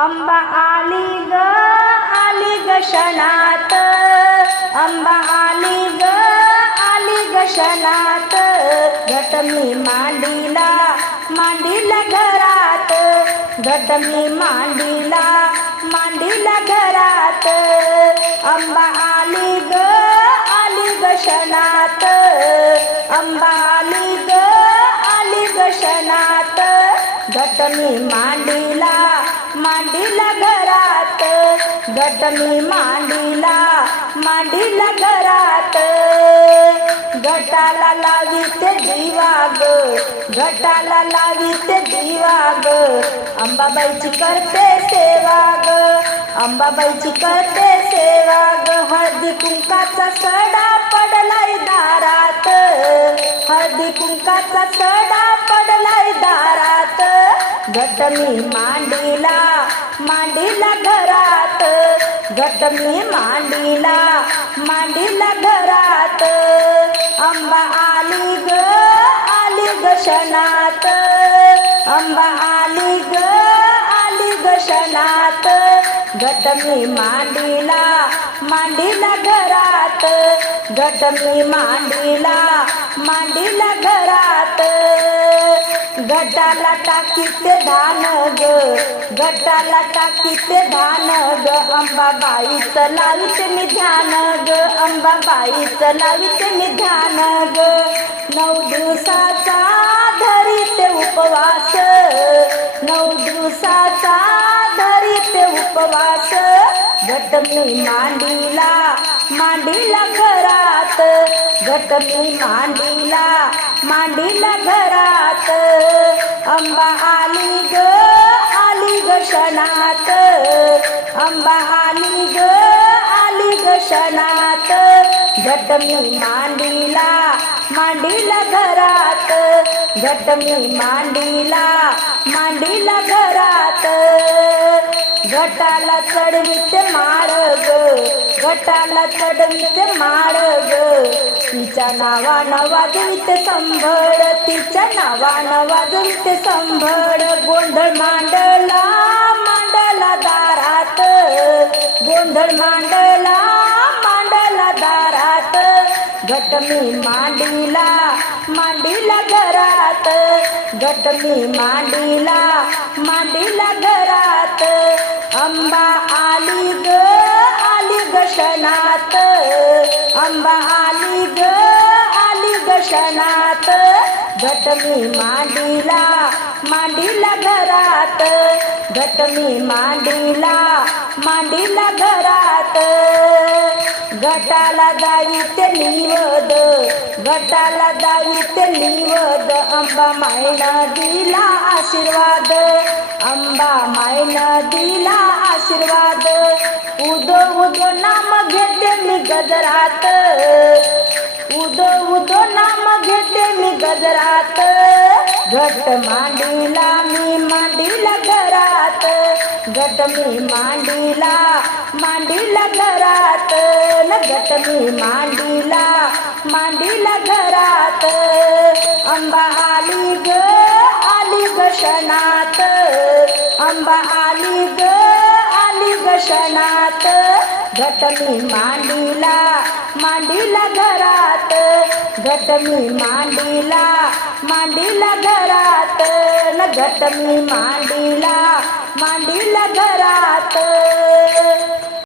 अंबा आली ग आली ग क्षणात. अंबा आली ग आली ग क्षणात. घट मी मांडीला मांडीला घरात. घट मी मांडीला मांडीला घरात. अंबा आली ग आली ग क्षणात. अंबा आली ग आली ग क्षणात. घट मी मांडीला मांडीला घरात गटनी मांडीला मांडीला घरात. गटाला लावीते दिवाग ग घटाला दिवाग. अंबाबाईची करते सेवाग अंबाबाईची करते सेवाग. हळदी कुंकाचा सडा पडलाय दारात हळदी कुंकाचा सडा पडलाय दारात. गटनी मांडीला मांडीला घरात गट मी मांडीला मांडीला घरात. अंबा आली ग आली ग क्षणात. अंबा आली ग आली ग क्षणात. गट मी मांडीला मांडीला घरात. गट मी मांडीला मांडीला गटाला टाकीते धान ग. गटाला टाकीते धान ग. अंबाबाईच लाविते मी ध्यान ग. अंबाबाईच लाविते मी ध्यान ग. नऊ दिवसाचा धरीते उपवास. नऊ दिवसाचा धरीते उपवास. घट मी मांडीला मांडीला घरात. घट मी मांडीला अंबा आली ग आली ग शनात. अंबा आली ग आली ग शनात. घट मी मांडीला मांडीला घरात. घट मी मांडीला मांडीला घरात. घटाला चढविते माळ घटाला चढविते माळ तिच्या नावानं वाजविते संभळ तिच्या नावानं वाजविते संभळ. गोंधळ मांडला मांडला दारात गोंधळ मांडला मांडला दारात. घट मी मांडीला मांडीला घर घट मी मांडीला मांडीला घरात. अंबा आली ग आली ग अंबा आली ग आली ग घट मी मांडीला मांडीला घरात. घट मी मांडीला मांडीला घरात. घटाला दावीते निवद घटाला दावीते निवद अंबा मायना दिला आशीर्वाद अंबा मायना दिला आशीर्वाद. उदो उदो नाम घेते मी गजरात उदो उदो नाम घेते मी गजरात. घट मांडीला मी मांडीला घरात लगत मी मांडीला मांडीला घरात न मी मांडीला मांडीला घरात. अंबा आली ग आली ग अंबा आली ग आली ग क्षणात. घट मी मांडीला मांडीला घरात. घट मी मांडीला मांडीला घरात. घट मी मांडीला मांडीला घरात.